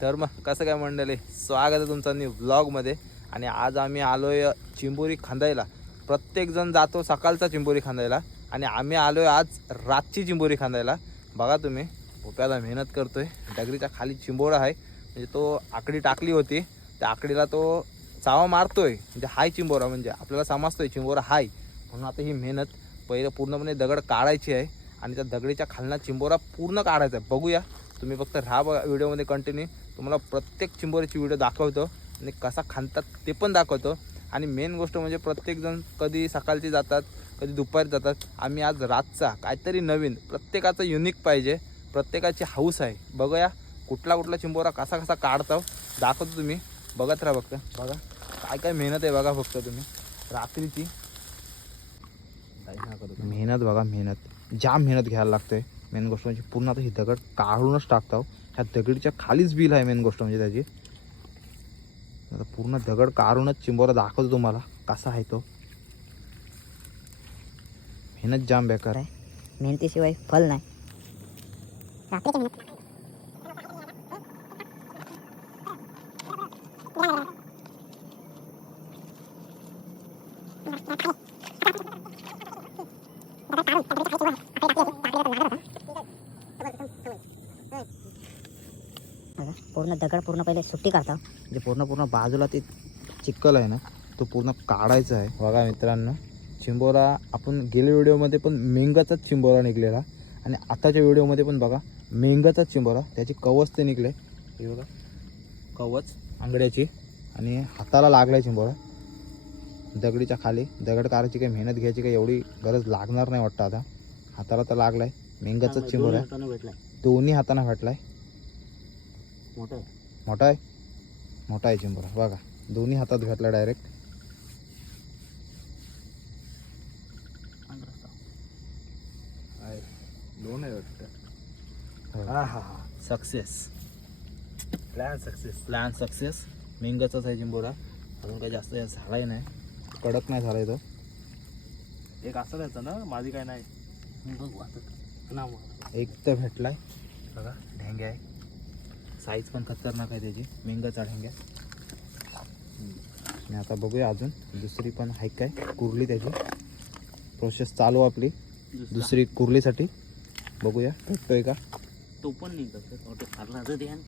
तर मग कसं काय मंडळी, स्वागत आहे तुमचं न्यू ब्लॉगमध्ये. आणि आज आम्ही आलोय चिंबोरी खांदायला. प्रत्येकजण जातो सकाळचा चिंबोरी खांदायला आणि आम्ही आलोय आज रातची चिंबोरी खांदायला. बघा तुम्ही, भोप्याला मेहनत करतोय. डगरीच्या खाली चिंबोरा आहे, म्हणजे तो आकडी टाकली होती, त्या आकडीला तो चावा मारतोय. म्हणजे हाय चिंबोरा, म्हणजे आपल्याला समजतोय चिंबोरा हाय. म्हणून आता ही मेहनत पहिलं पूर्णपणे दगड काढायची आहे आणि त्या दगडीच्या खालना चिंबोरा पूर्ण काढायचा आहे. बघूया, तुम्ही फक्त राहा व्हिडिओमध्ये कंटिन्यू. तुम्हाला प्रत्येक चिंबोरीची व्हिडिओ दाखवतो आणि कसा खांदतात ते पण दाखवतो. आणि मेन गोष्ट म्हणजे प्रत्येकजण कधी सकाळची जातात, कधी दुपारी जातात. आम्ही आज रातचा काहीतरी नवीन, प्रत्येकाचं युनिक पाहिजे, प्रत्येकाची हौस आहे. बघूया कुठला चिंबोरा कसा कसा काढतो, दाखवतो. तुम्ही बघत राहा फक्त. बघा काय काय मेहनत आहे, बघा फक्त तुम्ही. रात्रीची मेहनत बघा, मेहनत जाम मेहनत घ्यायला लागते. मेन गोष्ट म्हणजे पूर्ण आता ही दगड काढूनच टाकतो. ह्या दगडीच्या खालीच बिल आहे मेन गोष्ट म्हणजे त्याची. आता पूर्ण दगड काढूनच चिंबोरा दाखवतो तुम्हाला कसा आहे तो. मेहनत जाम बेकार आहे, मेहनतीशिवाय फल नाही. पूर्ण दगड पूर्ण पहिले सुट्टी काढता, जे पूर्ण बाजूला ते चिखल आहे ना, तो पूर्ण काढायचा आहे. बघा मित्रांनो, चिंबोरा आपण गेल्या व्हिडिओमध्ये पण मेंगाचाच चिंबोरा निघलेला आणि आताच्या व्हिडिओमध्ये पण बघा मेंगाचाच चिंबोरा. त्याची कवच ते निघले, हे बघा कवच आंगड्याची, आणि हाताला लागलाय चिंबोरा. दगडीच्या खाली दगड काढायची काही मेहनत घ्यायची काही एवढी गरज लागणार नाही वाटतं. आता हाताला तर लागलाय, मेंगाचाच चिंबोरा आहे. दोन्ही हाताने भेटलाय. मोठा आहे चिंबोरा बघा, दोन्ही हातात घातला डायरेक्ट. दोन आहे वाटतं. हा सक्सेस, प्लॅन सक्सेस. मेंगाचाच आहे चिंबोरा. अजून काही जास्त झालाही नाही, कडक नाही झालाय तो. एक असं द्यायचं ना, माझी काय नाही. एक तर भेटलाय बघा, ढेंग्या आहे. साईज पण खतरनाक आहे त्याची, मेंगाचा ढेंग्या. आणि आता बघूया अजून दुसरी पण आहे काय कुर्ली. त्याची प्रोसेस चालू आपली दुसरी कुर्लीसाठी. बघूया भेटतोय का. तो पण निघतो.